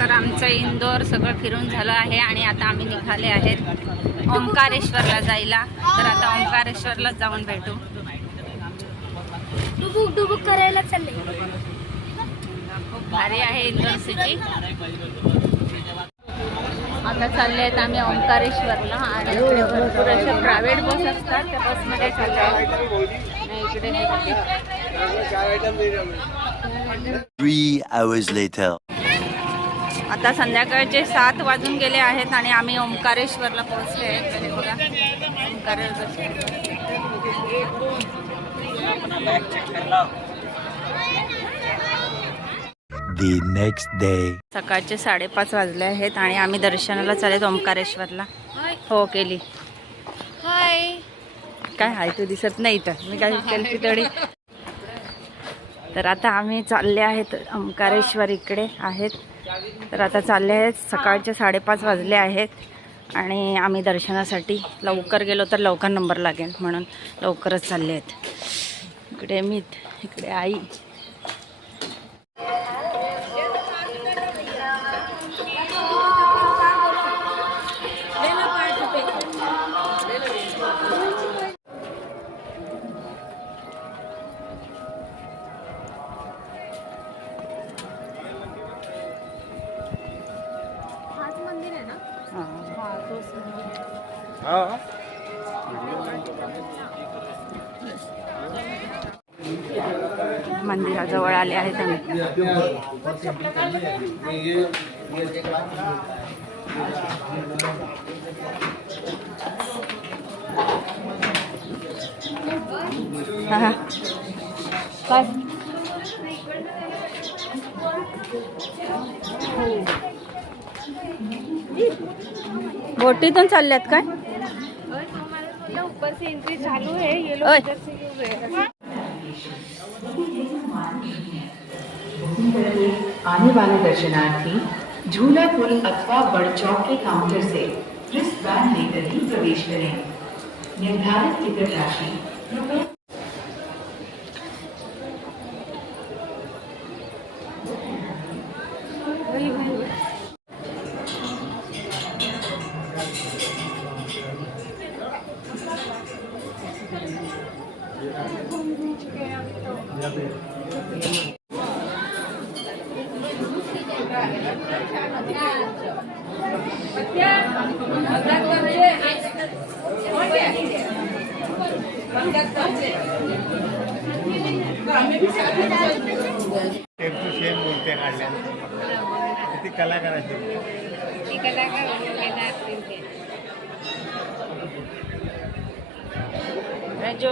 तर आमचं इंदोर सगळं फिरून झालं आहे आणि आता आम्ही निघाले आहेत ओंकारेश्वरला जायला. तर आता ओंकारेश्वरला जाऊन भेटू. डुबुक करायला चालले. खूप भारी आहे इंदोर सिटी. आता चालले आहेत आम्ही ओंकारेश्वरला आणि इकडे भरपूर अशा प्रायव्हेट बस असतात, त्या बसमध्ये चालले आहेत. इकडे 3 hours later. आता संध्याकाळचे 7 वाजून गेले आहेत आणि आम्ही ओंकारेश्वरला पोहोचले आहेत. तर हे बघा The next day. सकाळचे 5:30 वाजले आहेत आणि आम्ही दर्शनाला चालत ओंकारेश्वरला. हो केली. हाय. काय हाय तू दिसत नाही तर मी काय सेल्फी तरी. तर आता आम्ही चालले आहेत ओंकारेश्वर इकडे आहेत. तर आता चालले आहेत, सकाळचे 5:30 वाजले आहेत आणि आम्ही दर्शनासाठी लवकर गेलो तर लवकर नंबर लागेल म्हणून लवकरच चालले आहेत. इकडे मी, इकडे आई. मंदिराजवळ आले आहेत आम्ही. काय बोटीतून चालल्यात काय? ऊपर से एंट्री चालू है, ये लोग इधर से क्यों गए? आने वाले दर्शनार्थी झूला पुल अथवा बड़ चौक के काउंटर से रिस्ट बैंड लेकर ही प्रवेश करें. निर्धारित टिकट राशि रुपये. जो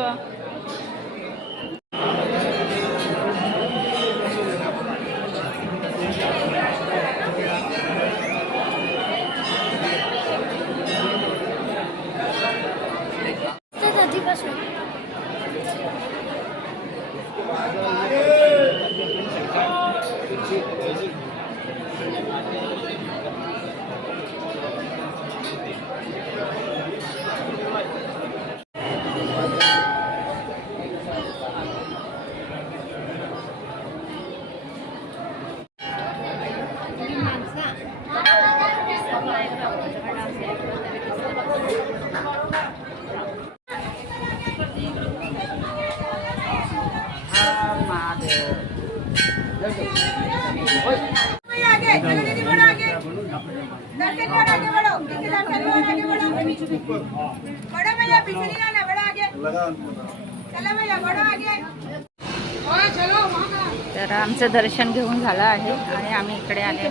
तर आमचं दर्शन घेऊन झालं आहे आणि आम्ही इकडे आले.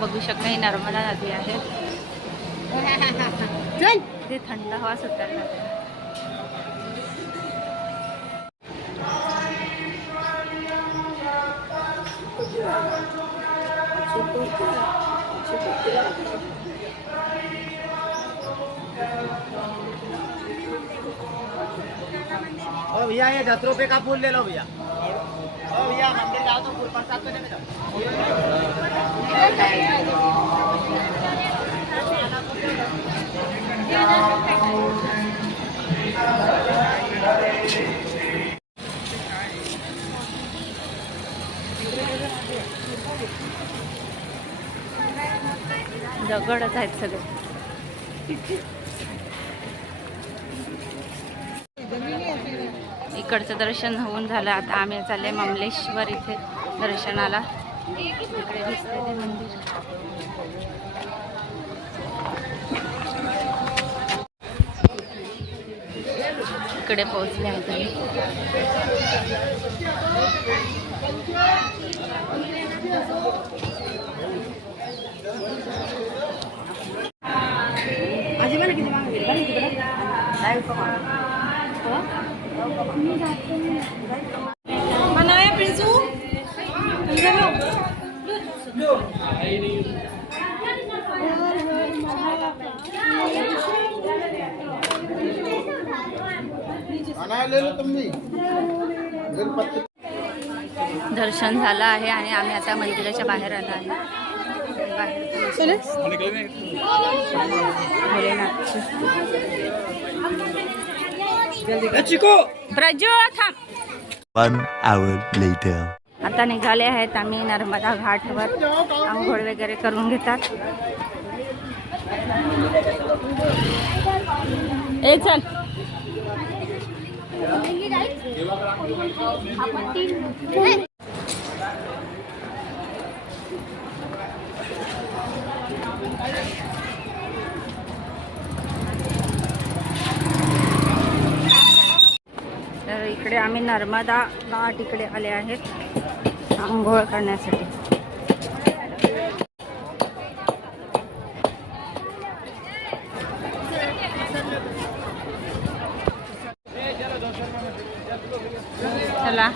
बघू शकता ही नर्मदा नदी आहे. ते थंड हवा सुटायला लागते. ओ भैया ये 10 रुपए का फूल ले लो भैया. ओ भैया मंदिर जाओ तो फूल प्रसाद तो ले लो. दगडच आहेत सगळे. इकडचं दर्शन होऊन झालं. आता आम्ही चालले ममलेश्वर इथे दर्शनाला. इकडे दिसते ते मंदिर. इकडे पोहोचले आहेत आम्ही. दर्शन झालं आहे आणि आम्ही आता मंदिराच्या बाहेर आलो आहे. प्रजो थांब. 1 hour later. आता निघाले आहेत आम्ही नर्मदा घाटवर. आंघोळ वगैरे करून घेतात. ए चल. तर इकडे आम्ही नर्मदा घाट इकडे आले आहेत आंघोळ करण्यासाठी. चला,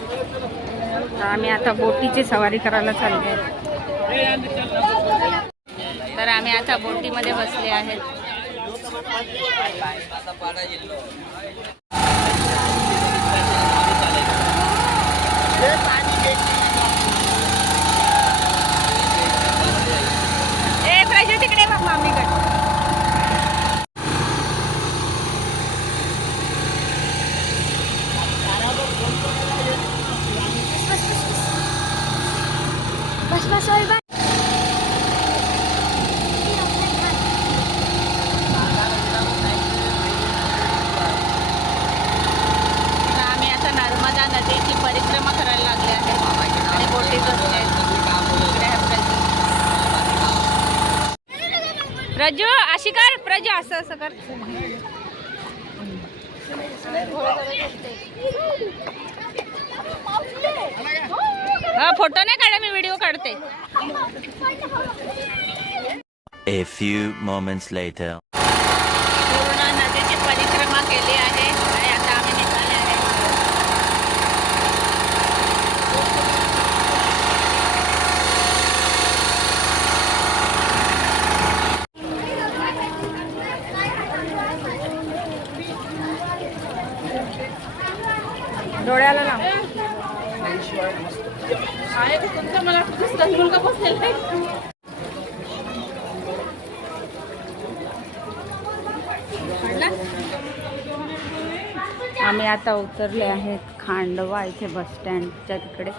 तर आम्ही आता बोटीची सवारी करायला चाललो आहे. तर आम्ही आता बोटीमध्ये बसले आहेत. ए प्राजू तिकडे बघ मामीकडे. बस आम्ही आता नर्मदा नदीची परिक्रमा करायला लागले आहे आणि बोटीत बसले. प्रजू अशी कर. प्रजू असं असं कर. हा फोटो नाही काढा, मी व्हिडिओ काढते. A few moments later. पूर्ण नदीची परिक्रमा केली आहे आणि आता आम्ही निघाले आहे. डोळ्याला लाव. आम्ही आता उतरले आहेत खांडवा इथे बस स्टँडच्या तिकडे.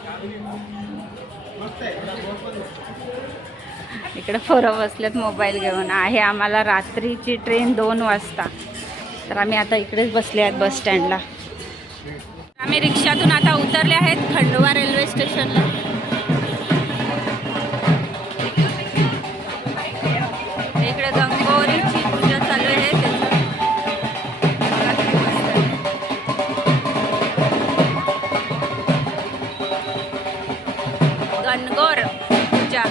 इकडे पोरं बसलेत मोबाईल घेऊन. आहे आम्हाला रात्रीची ट्रेन 2 वाजता. तर आम्ही आता इकडेच बसले आहेत बस स्टँडला. आम्ही रिक्षातून आता उतरले आहेत खंडवा रेल्वे स्टेशनला. इकडे गंगोरीची पूजा चालू आहे. गणगौर पूजा.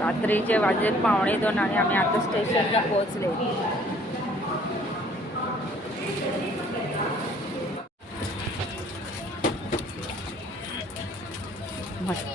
रात्रीचे वाजले 1:45 आणि आम्ही आता स्टेशनला पोहोचले. मस्त.